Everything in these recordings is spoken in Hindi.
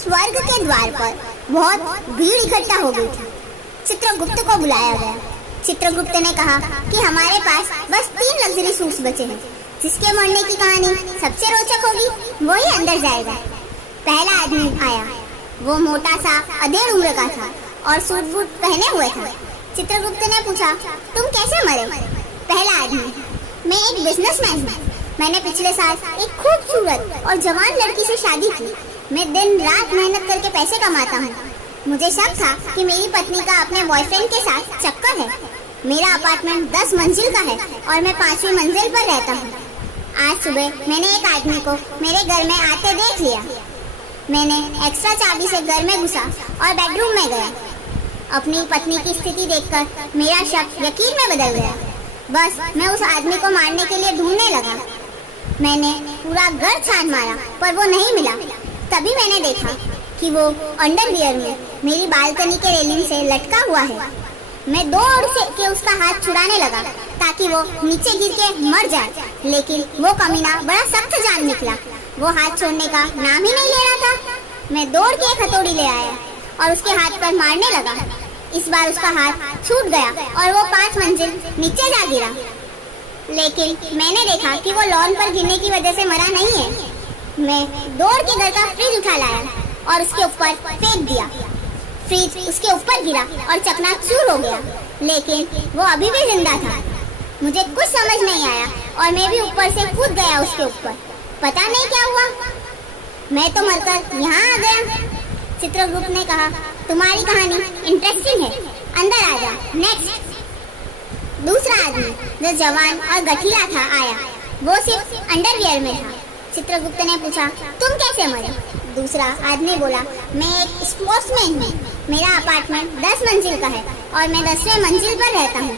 स्वर्ग के द्वार पर बहुत भीड़ इकट्ठा हो गई थी। चित्रगुप्त को बुलाया गया। चित्रगुप्त ने कहा कि हमारे पास बस 3 लग्जरी सूट्स बचे हैं। जिसके मरने की कहानी सबसे रोचक होगी वही अंदर जाएगा। पहला आदमी आया। वो मोटा सा अधेड़ उम्र का था और सूट बूट पहने हुए था। चित्रगुप्त ने पूछा, तुम कैसे मरे? पहला आदमी, मैं एक बिजनेसमैन हूँ। मैंने पिछले साल एक खूबसूरत और जवान लड़की से शादी की। मैं दिन रात मेहनत करके पैसे कमाता हूँ। मुझे शक था कि मेरी पत्नी का अपने बॉयफ्रेंड के साथ चक्कर है। मेरा अपार्टमेंट 10 मंजिल का है और मैं 5वीं मंजिल पर रहता हूँ। आज सुबह मैंने एक आदमी को मेरे घर में आते देख लिया। मैंने एक्स्ट्रा चाबी से घर में घुसा और बेडरूम में गया। अपनी पत्नी की स्थिति देखकर मेरा शक यकीन में बदल गया। बस मैं उस आदमी को मारने के लिए ढूंढने लगा। मैंने पूरा घर छान मारा पर वो नहीं मिला। तभी मैंने देखा कि वो अंडरवियर में मेरी बालकनी के रेलिंग से लटका हुआ है। मैं दौड़ से के उसका हाथ छुड़ाने लगा ताकि वो नीचे गिर के मर जाए, लेकिन वो कमीना बड़ा सख्त जान निकला। वो हाथ छोड़ने का नाम ही नहीं ले रहा था। मैं दौड़ के एक हथौड़ी ले आया और उसके हाथ पर मारने लगा। इस बार उसका हाथ छूट गया और वो 5 मंजिल नीचे जा गिरा। लेकिन मैंने देखा कि वो लॉन पर गिरने की वजह से मरा नहीं है। मैं दौड़ के घर का फ्रिज उठा लाया और उसके ऊपर फेंक दिया। फ्रिज उसके ऊपर गिरा और चकनाचूर हो गया, लेकिन वो अभी भी जिंदा था। मुझे कुछ समझ नहीं आया और मैं भी ऊपर से कूद गया उसके ऊपर। पता नहीं क्या हुआ, मैं तो मरकर यहाँ आ गया। चित्रगुप्त ने कहा, तुम्हारी कहानी इंटरेस्टिंग है, अंदर आ जा। नेक्स्ट। दूसरा आदमी जो जवान और गठीला था आया। वो सिर्फ अंडरवियर में था। चित्रगुप्त ने पूछा, तुम कैसे मरे? दूसरा आदमी बोला, मैं एक स्पोर्ट्समैन हूँ। मेरा अपार्टमेंट 10 मंजिल का है और मैं 10वें मंजिल पर रहता हूँ।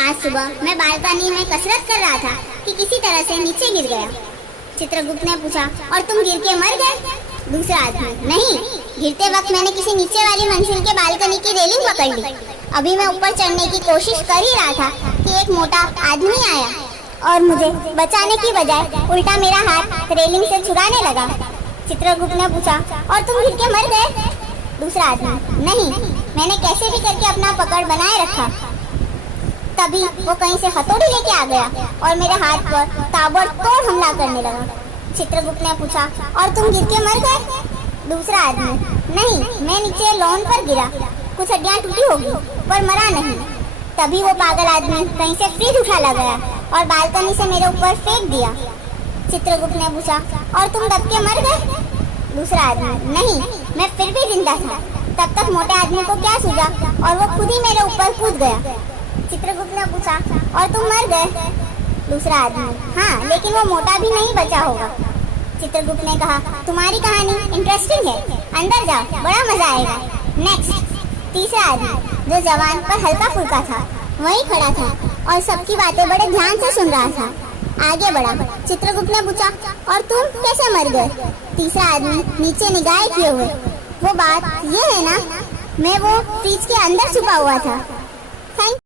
आज सुबह मैं बालकनी में कसरत कर रहा था कि किसी तरह से नीचे गिर गया। चित्रगुप्त ने पूछा, और तुम गिर के मर गए? दूसरा आदमी, नहीं, गिरते वक्त मैंने किसी नीचे वाली मंजिल के बालकनी की रेलिंग पकड़ ली। अभी मैं ऊपर चढ़ने की कोशिश कर ही रहा था कि एक मोटा आदमी आया और मुझे बचाने की बजाय उल्टा मेरा हाथ रेलिंग से छुड़ाने लगा। चित्रगुप्त ने पूछा, और तुम गिर के मर गए? दूसरा आदमी, नहीं, मैंने कैसे भी करके अपना पकड़ बनाए रखा। तभी वो कहीं से हथौड़ी लेके आ गया और मेरे हाथ पर ताबड़तोड़ हमला करने लगा। चित्रगुप्त ने पूछा, और तुम गिर के मर गए? दूसरा आदमी, नहीं, मैं नीचे लॉन पर गिरा। कुछ हड्डियां टूटी होगी पर मरा नहीं। तभी वो पागल आदमी कहीं से फ्रिज उठा ला गया और बालकनी से मेरे ऊपर फेंक दिया। चित्रगुप्त ने पूछा, और तुम दब के मर गए? दूसरा आदमी, नहीं, मैं फिर भी जिंदा था। तब तक मोटे आदमी को क्या सूझा और वो खुद ही मेरे ऊपर कूद गया। चित्रगुप्त ने पूछा, और तुम मर गए? दूसरा आदमी, हाँ, लेकिन वो मोटा भी नहीं बचा होगा। चित्रगुप्त ने कहा, तुम्हारी कहानी इंटरेस्टिंग है, अंदर जाओ, बड़ा मजा आएगा। नेक्स्ट। तीसरा आदमी जो जवान पर हल्का फुल्का था वहीं खड़ा था और सबकी बातें बड़े ध्यान से सुन रहा था। आगे बढ़ा। चित्रगुप्त ने पूछा, और तुम कैसे मर गए? तीसरा आदमी नीचे निगाहें किए हुए, वो बात ये है ना, मैं वो फ्रिज के अंदर छुपा हुआ था। थैंक